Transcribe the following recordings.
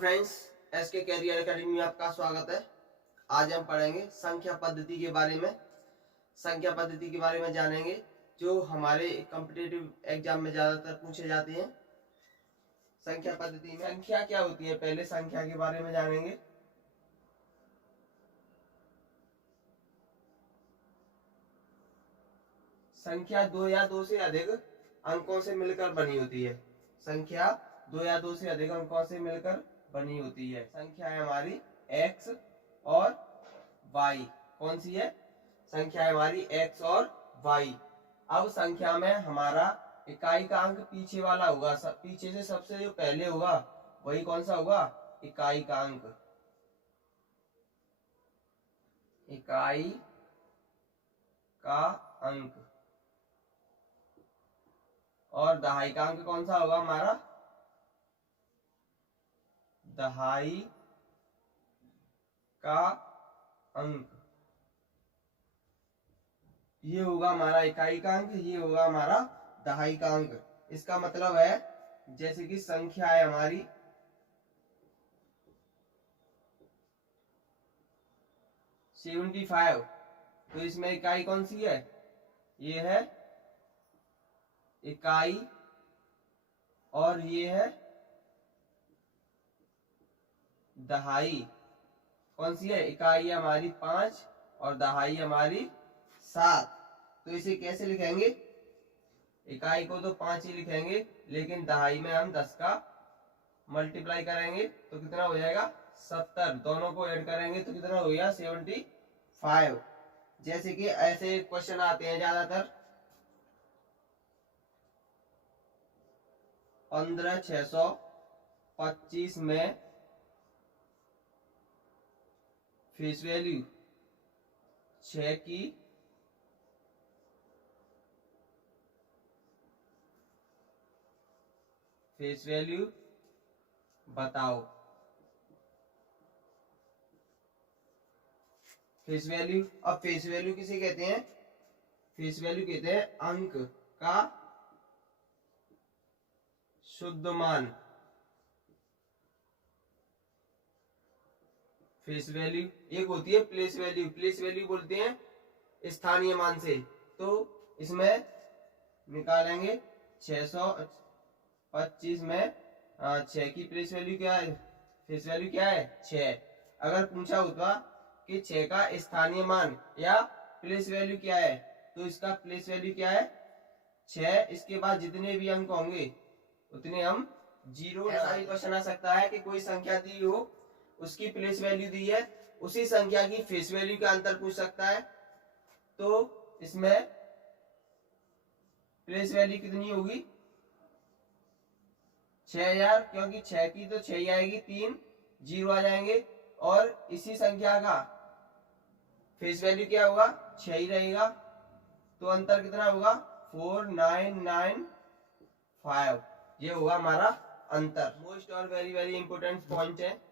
Friends, SK career academy में आपका स्वागत है। आज हम पढ़ेंगे संख्या पद्धति के बारे में। संख्या पद्धति के बारे में जानेंगे जो हमारे कॉम्पिटिटिव एग्जाम में ज्यादातर पूछे जाते हैं। संख्या पद्धति में संख्या क्या होती है, पहले संख्या के बारे में जानेंगे। संख्या दो या दो से अधिक अंकों से मिलकर बनी होती है। संख्या दो या दो से अधिक अंकों से मिलकर बनी होती है। संख्या है हमारी x और y। कौन सी है? संख्या है हमारी x और y। अब संख्या में हमारा इकाई का अंक पीछे वाला होगा, पीछे से सबसे जो पहले होगा वही कौन सा होगा? इकाई का अंक। इकाई का अंक। और दहाई का अंक कौन सा होगा हमारा? दहाई का अंक। ये होगा हमारा इकाई का अंक, ये होगा हमारा दहाई का अंक। इसका मतलब है जैसे कि संख्या है हमारी 75, तो इसमें इकाई कौन सी है? ये है इकाई और ये है दहाई। कौन सी है? इकाई है हमारी 5 और दहाई हमारी 7। तो इसे कैसे लिखेंगे? इकाई को तो 5 ही लिखेंगे, लेकिन दहाई में हम 10 का मल्टीप्लाई करेंगे तो कितना हो जाएगा? 70। दोनों को ऐड करेंगे तो कितना हो गया? 75। जैसे कि ऐसे क्वेश्चन आते हैं ज्यादातर 15,625 में फेस वैल्यू 6 की फेस वैल्यू बताओ। फेस वैल्यू, अब फेस वैल्यू किसे कहते हैं? फेस वैल्यू कहते हैं अंक का शुद्ध मान। फेस वैल्यू एक होती है प्लेस वैल्यू। प्लेस वैल्यू बोलते हैं स्थानीय मान से। तो इसमें निकालेंगे 625 में 6 की प्लेस वैल्यू क्या है? फेस वैल्यू क्या है? 6। अगर पूछा होता कि 6 का स्थानीय मान या प्लेस वैल्यू क्या है, तो इसका प्लेस वैल्यू क्या है? 6। इसके बाद जितने भी अंक होंगे उतने हम 0। ऐसा भी क्वेश्चन आ सकता है कि कोई संख्या दी हो, उसकी प्लेस वैल्यू दी है, उसी संख्या की फेस वैल्यू का अंतर पूछ सकता है। तो इसमें प्लेस वैल्यू कितनी होगी? 6000, क्योंकि 6 की तो 6 ही आएगी, 3 0 आ जाएंगे। और इसी संख्या का फेस वैल्यू क्या होगा? 6 ही रहेगा। तो अंतर कितना होगा? 4995। ये होगा हमारा अंतर। मोस्ट और वेरी वेरी इंपोर्टेंट पॉइंट है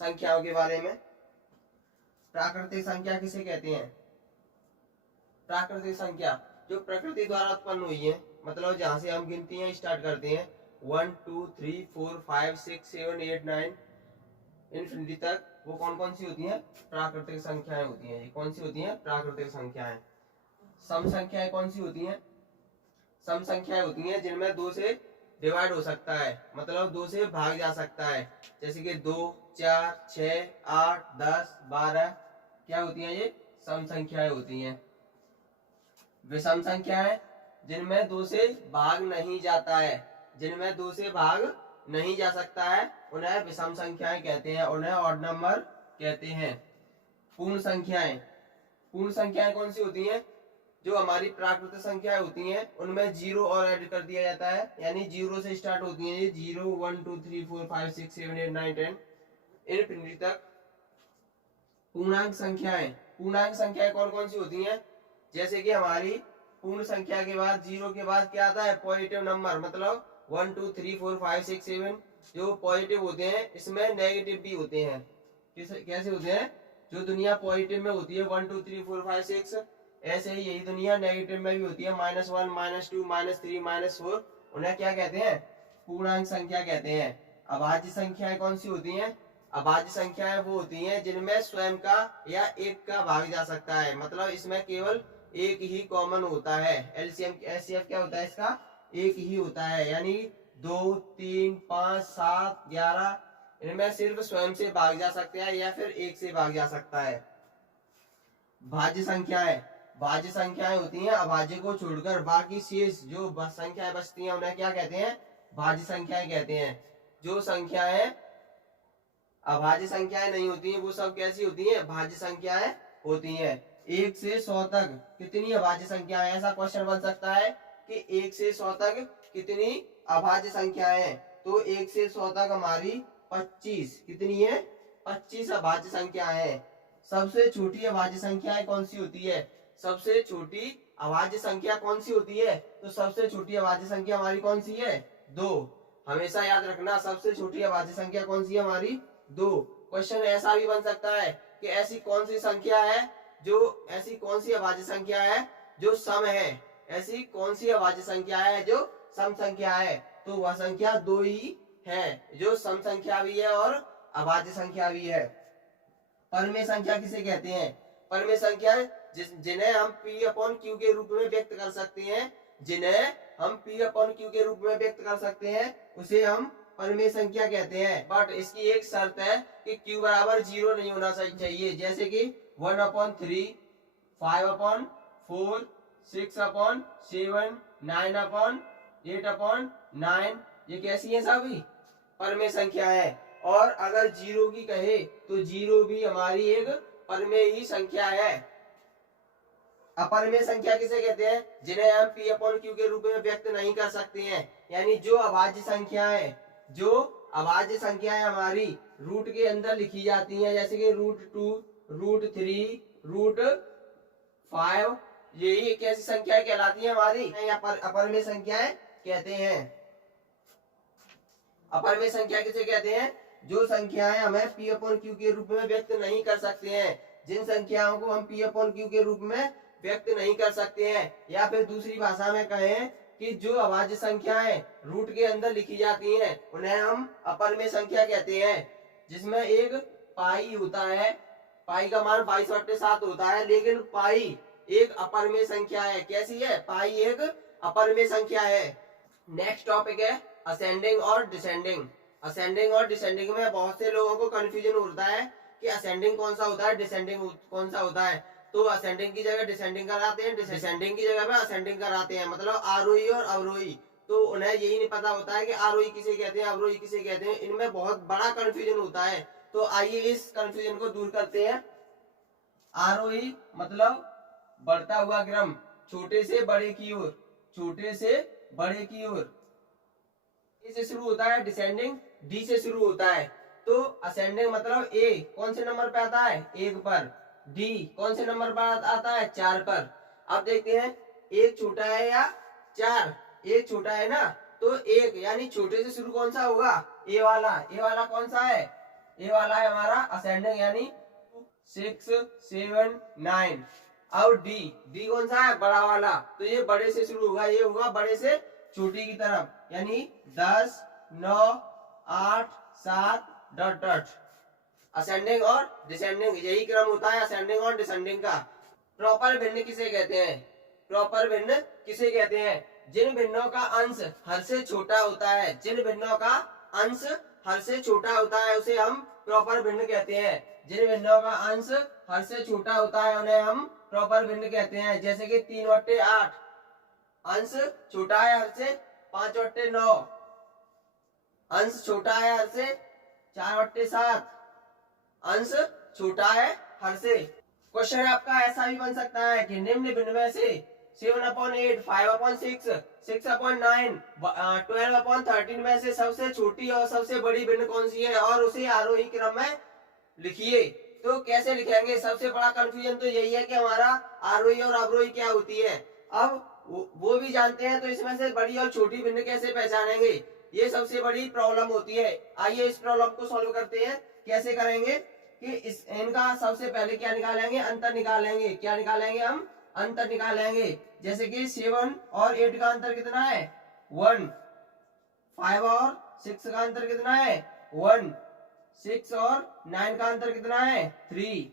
संख्याओं के बारे में। प्राकृतिक संख्या किसे कहते हैं? प्राकृतिक संख्या जो प्रकृति द्वारा उत्पन्न हुई है, मतलब जहां से हम गिनतियां स्टार्ट करते हैं 1 2 3 4 5 6 7 8 9 इनफिनिटी तक, वो कौन कौन सी होती हैं? प्राकृतिक संख्याएं होती हैं। ये कौन सी होती हैं? प्राकृतिक संख्याएं। सम संख्याएं कौन सी होती हैं? सम संख्याएं होती हैं जिनमें 2 से डिवाइड हो सकता है, मतलब 2 से भाग जा सकता है। जैसे कि 2 4 6 8 10 12 क्या होती हैं? ये सम संख्याएं होती हैं। विषम संख्याएं जिनमें 2 से भाग नहीं जाता है, जिनमें 2 से भाग नहीं जा सकता है, उन्हें विषम संख्याएं कहते हैं, उन्हें ऑड नंबर कहते हैं। पूर्ण संख्याएं, पूर्ण संख्याएं कौन सी होती हैं? जो हमारी प्राकृतिक संख्याएं होती हैं उनमें 0 और ऐड कर दिया जाता है, यानी 0 से स्टार्ट होती हैं ये 0 1 2 3 4 5 6 7 8 9 10 इनफिनिटी तक। पूर्णांक संख्याएं, पूर्णांक संख्याएं कौन कौन सी होती हैं? जैसे कि हमारी पूर्ण संख्या के बाद 0 के बाद क्या आता है? पॉजिटिव नंबर, मतलब 1 2 3 4 5 6 7 जो पॉजिटिव होते हैं, इसमें नेगेटिव भी होते हैं। कैसे होते हैं? जो दुनिया पॉजिटिव में होती है 1 2 3 4 5 6, ऐसे ही यही दुनिया नेगेटिव में भी होती है -1 -2 -3 -4। उन्हें क्या कहते हैं? पूर्णांक संख्या कहते हैं। अभाज्य संख्याएं कौन सी होती हैं? अभाज्य संख्याएं वो होती हैं जिनमें स्वयं का या एक का भाग जा सकता है, मतलब इसमें केवल एक ही कॉमन होता है। एलसीएम एचसीएफ क्या होता है इसका? एक ही होता है, यानी 2, 3, 5, 7, 11 इनमें सिर्फ स्वयं से भाग जा सकते हैं या फिर एक से भाग जा सकता है। भाज्य संख्याएं, भाज्य संख्याएं होती हैं अभाज्य को छोड़कर बाकी शेष जो संख्याएं बचती हैं उन्हें क्या कहते हैं? भाज्य संख्याएं कहते हैं। जो संख्याएं अभाज्य संख्याएं नहीं होती हैं वो सब कैसी होती हैं? भाज्य संख्याएं होती हैं। 1 से 100 तक कितनी अभाज्य संख्याएं? ऐसा क्वेश्चन बन सकता है कि 1 से 100 तक कितनी अभाज्य संख्याएं हैं? तो 1 से 100 तक हमारी 25 कितनी है? 25 अभाज्य संख्याएं हैं। सबसे छोटी अभाज्य संख्याएं कौन सी होती है? सबसे छोटी अभाज्य संख्या कौन सी होती है? तो सबसे छोटी अभाज्य संख्या हमारी कौन सी है? 2। हमेशा याद रखना, सबसे छोटी अभाज्य संख्या कौन सी है हमारी? 2। क्वेश्चन ऐसा भी बन सकता है कि ऐसी कौन सी संख्या है जो, ऐसी कौन सी अभाज्य संख्या है जो सम है? ऐसी कौन सी अभाज्य संख्या है जो सम संख्या है? तो वह संख्या 2 ही है, जो सम संख्या भी है और अभाज्य संख्या भी है। परमेय संख्या किसे कहते हैं? परमेय संख्या जिन्हें हम P/Q के रूप में व्यक्त कर सकते हैं, जिन्हें हम P/Q के रूप में व्यक्त कर सकते हैं उसे हम परमेय संख्या कहते हैं। बट इसकी एक शर्त है कि Q बराबर 0 नहीं होना चाहिए, जैसे कि 1/3, 5/4, 6/7, 9/8/9 ये कैसी है? सभी परमेय संख्या है। और अगर 0 की कहे तो 0 भी हमारी एक परमेय ही संख्या है। अपरमेय संख्या किसे कहते हैं? जिन्हें हम P/Q के रूप में व्यक्त नहीं कर सकते हैं, यानी जो अभाज्य संख्याएं, जो अभाज्य संख्याएं हमारी रूट के अंदर लिखी जाती हैं, जैसे कि √2, √3, √5, यही कैसी संख्याएं कहलाती हैं हमारी? अपरमेय संख्याएं कहते हैं। अपरमेय संख्या किसे कहते हैं? जो संख्याएं हमें P/Q के रूप में व्यक्त नहीं कर सकते हैं, जिन संख्याओं को हम P/Q के रूप में व्यक्त नहीं कर सकते हैं, या फिर दूसरी भाषा में कहें कि जो अभाज्य संख्याएं रूट के अंदर लिखी जाती हैं उन्हें हम अपरमेय संख्या कहते हैं। जिसमें एक पाई होता है, पाई का मान 22/7 होता है, लेकिन पाई एक अपरमेय संख्या है। कैसी है? पाई एक अपरमेय संख्या है। नेक्स्ट टॉपिक है असेंडिंग और डिसेंडिंग। असेंडिंग और डिसेंडिंग में बहुत से लोगों को कंफ्यूजन होता है कि असेंडिंग कौन सा होता है, डिसेंडिंग कौन सा होता है। तो असेंडिंग की जगह डिसेंडिंग कराते हैं, डिसेंडिंग की जगह पे असेंडिंग कराते हैं, मतलब आरोही और अवरोही। तो उन्हें यही नहीं पता होता है कि आरोही किसे कहते हैं, अवरोही किसे कहते हैं। इनमें बहुत बड़ा कंफ्यूजन होता है। तो आइए इस कंफ्यूजन को दूर करते हैं। आरोही मतलब बढ़ता हुआ क्रम, छोटे से बड़े की ओर, छोटे से बड़े की ओर। ए से शुरू होता है, डिसेंडिंग डी से शुरू होता है। तो असेंडिंग मतलब ए कौन से नंबर पे आता है? 1 पर। डी कौन से नंबर पर आता है? 4 पर। अब देखते हैं 1 छोटा है या 4? 1 छोटा है ना, तो 1 यानी छोटे से शुरू कौन सा होगा? ए वाला। ए वाला कौन सा है? ए वाला है हमारा असेंडिंग, यानी 6, 7, 9। और डी, डी कौन सा है? बड़ा वाला। तो ये बड़े से शुरू होगा, ये होगा बड़े से छोटी की तरफ, यानी 10, 9, 8, 7 ... असेंडिंग और डिसेंडिंग यही क्रम होता है असेंडिंग और डिसेंडिंग का। प्रॉपर भिन्न किसे कहते हैं? प्रॉपर भिन्न किसे कहते हैं? जिन भिन्नों का अंश हर से छोटा होता है, जिन भिन्नों का अंश हर से छोटा होता है उसे हम प्रॉपर भिन्न कहते हैं। जिन भिन्नों का अंश हर से छोटा होता है उन्हें हम प्रॉपर भिन्न कहते हैं। जैसे कि 3/8 अंश छोटा है हर से 5/9, अंश छोटा है हर से 4/7, अंश छोटा है हर से। क्वेश्चन आपका ऐसा भी बन सकता है कि निम्न भिन्न में से 7/8, 5/6, 6/9, 12/13 में से सबसे छोटी और सबसे बड़ी भिन्न कौन सी है, और उसे आरोही क्रम में लिखिए। तो कैसे लिखेंगे? सबसे बड़ा कंफ्यूजन तो यही है कि हमारा आरोही और अवरोही क्या होती है। अब वो भी जानते हैं, तो इसमें से बड़ी और छोटी भिन्न कैसे पहचानेंगे? ये सबसे बड़ी प्रॉब्लम होती है। आइए इस प्रॉब्लम को सॉल्व करते हैं। कैसे करेंगे कि इनका सबसे पहले क्या निकालेंगे? अंतर निकालेंगे। क्या निकालेंगे हम? अंतर निकालेंगे। जैसे कि 7 और 8 का अंतर कितना है? 1। 5 और 6 का अंतर कितना है 1, 6 और 9 का अंतर कितना है 3,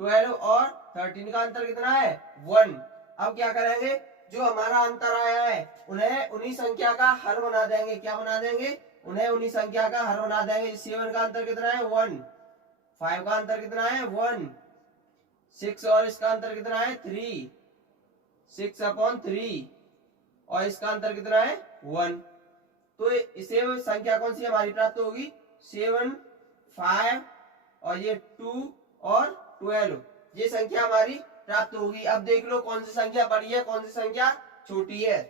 12 और 13 का अंतर कितना है 1। अब क्या करेंगे, जो हमारा अंतर आया है उन्हें उन्हीं संख्या का हर बना देंगे। क्या बना देंगे, उन्हें उन्हीं संख्या का हर बना देंगे। 7 का अंतर कितना है 1, 5 का अंतर कितना है 1, 6 और इसका अंतर कितना है 3, 6/3 और इसका अंतर कितना है 1। तो इसे संख्या कौन सी हमारी प्राप्त होगी 7, 5 और ये 2 और 12, ये संख्या हमारी प्राप्त होगी। अब देख लो कौन सी संख्या बड़ी है कौन सी संख्या छोटी है।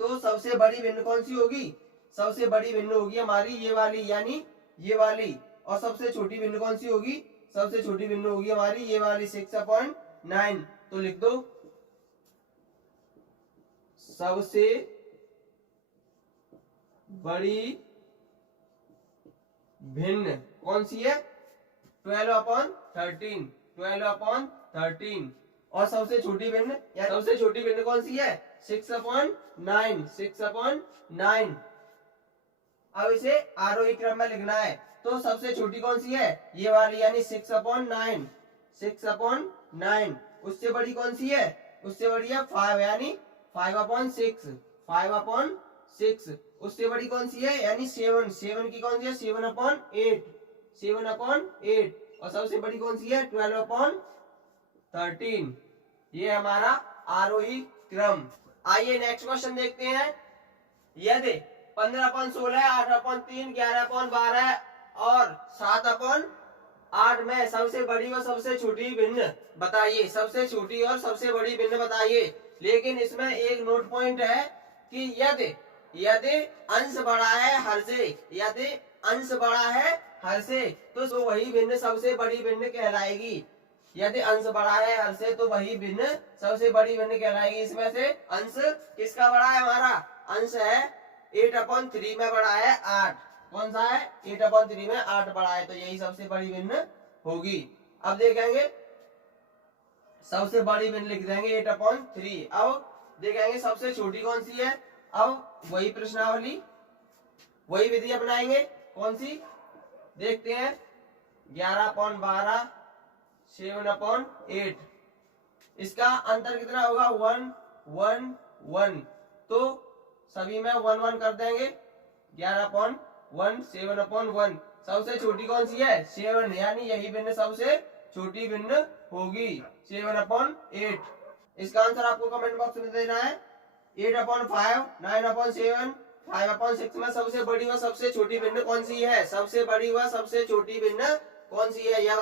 तो सबसे बड़ी भिन्न कौन सी होगी, सबसे बड़ी भिन्न होगी हमारी ये वाली यानी ये वाली। और सबसे छोटी भिन्न कौन सी होगी, सबसे छोटी भिन्न होगी हमारी ये वाली 6/9। तो लिख दो सबसे बड़ी भिन्न कौन सी है 12/13, 12/13। और सबसे छोटी भिन्न या सबसे छोटी भिन्न कौन सी है 6/9, 6/9। अब इसे आरोही क्रम में लिखना है। तो सबसे छोटी कौन सी है ये वाली यानी 6/9, 6/9। उससे बड़ी कौन सी है, उससे बड़ी है 5 यानी 5/6, 5/6। उससे बड़ी कौन सी है यानी 7, 7 की कौन सी है 7/8, 7/8। और सबसे बड़ी कौन सी है 12/13। ये हमारा आरोही क्रम। आइए नेक्स्ट क्वेश्चन देखते हैं। यदि 15/16, 8/3, 11/12 और 7/8 में सबसे बड़ी व सबसे छोटी भिन्न बताइए। सबसे छोटी और सबसे बड़ी भिन्न बताइए। लेकिन इसमें एक नोट पॉइंट है कि यदि अंश बड़ा है हर से, यदि अंश बड़ा है हर से तो वही भिन्न सबसे बड़ी भिन्न कहलाएगी। यदि अंश बड़ा है हर से तो वही भिन्न सबसे बड़ी भिन्न कहलाएगी। इसमें से अंश किसका बड़ा है, हमारा अंश है 8/3 में बड़ा है 8। कौन सा है 8/3 में 8 बड़ा है, तो यही सबसे बड़ी भिन्न होगी। अब देखेंगे सबसे बड़ी भिन्न लिख देंगे 8/3। अब देखेंगे सबसे छोटी कौन सी है। अब वही प्रश्नावली वही विधि अपनाएंगे। कौन सी देखते हैं 11/12, 7/8। इसका अंतर कितना होगा 1, 1, 1। तो सभी में 1, 1 कर देंगे। 11/1, 7/1। सबसे छोटी कौन सी है 7 यानी यही भिन्न सबसे छोटी भिन्न होगी 7/8। इसका आंसर आपको कमेंट बॉक्स में देना है। 8/5, 9/7, 5/6 में सबसे बड़ी व सबसे छोटी भिन्न कौन सी है, सबसे बड़ी व सबसे छोटी भिन्न कौन सी है यह